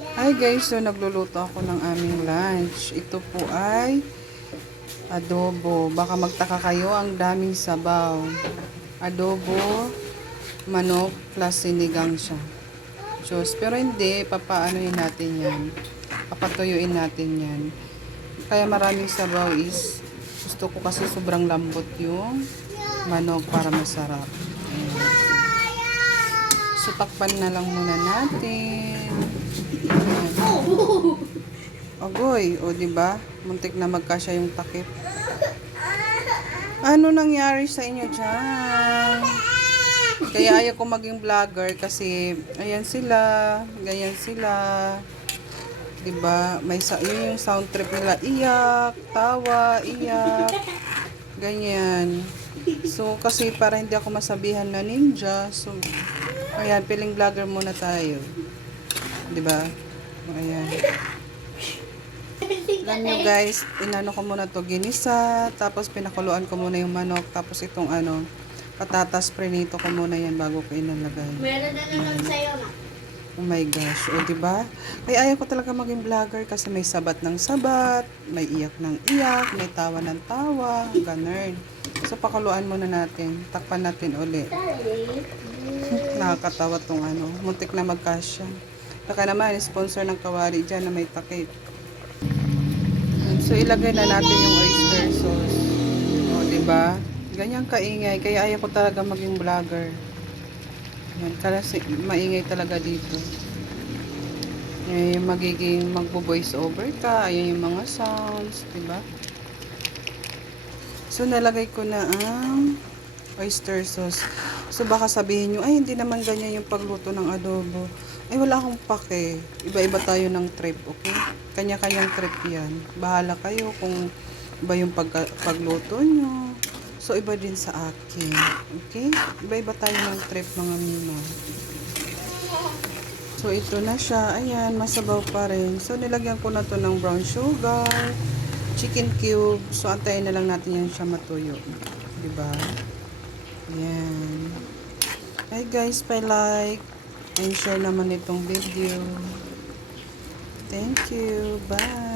Hi guys, so nagluluto ako ng aming lunch. Ito po ay adobo. Baka magtaka kayo, ang daming sabaw. Adobo, manok, plus sinigang siya. Diyos, pero hindi, papaanoin natin yan. Papatuyuin natin yan. Kaya maraming sabaw is, gusto ko kasi sobrang lambot yung manok para masarap. Ayan. So, takpan na lang muna natin. Agoy, o di ba? Muntik na magkasya yung takip. Ano nangyari sa inyo diyan? Kaya ayaw ko maging vlogger kasi ayan sila, ganyan sila. 'Di ba? Yun yung sound trip nila, iyak, tawa, iyak. Ganyan. So kasi para hindi ako masabihan na ninja, so ayan, piling vlogger muna tayo. 'Di ba? Ayan. Alam nyo guys, inano ko muna to ginisa, tapos pinakuluan ko muna yung manok, tapos itong patatas prinito ko muna yan bago ko inalagay. Meron na naman sa'yo na. Oh my gosh, o diba? Kaya ayaw ko talaga maging vlogger kasi may sabat ng sabat, may iyak ng iyak, may tawa ng tawa, ganun. So pakuluan muna natin, takpan natin uli. Nakakatawa tong muntik na magkasya. Baka naman, sponsor ng kawali dyan na may takip. So, ilagay na natin yung oyster sauce. O, diba? Ganyan kaingay. Kaya ayaw ko talaga maging vlogger. Yan. Kasi maingay talaga dito. Magiging magbo-voice over ka. Ayan yung mga sounds. Diba? So, nalagay ko na ang oyster sauce. So, baka sabihin nyo, ay, hindi naman ganyan yung pagluto ng adobo. Ay, wala akong pake. Iba-iba tayo ng trip, okay? Kanya-kanyang trip yan. Bahala kayo kung iba yung pagluto nyo. So, iba din sa akin. Okay? Iba-iba tayo ng trip, mga mima. So, ito na siya. Ayan, masabaw pa rin. So, nilagyan ko na to ng brown sugar, chicken cube. So, antayin na lang natin yan siya matuyo. Diba? Ayan. Hi guys, pa-like and share naman itong video. Thank you. Bye.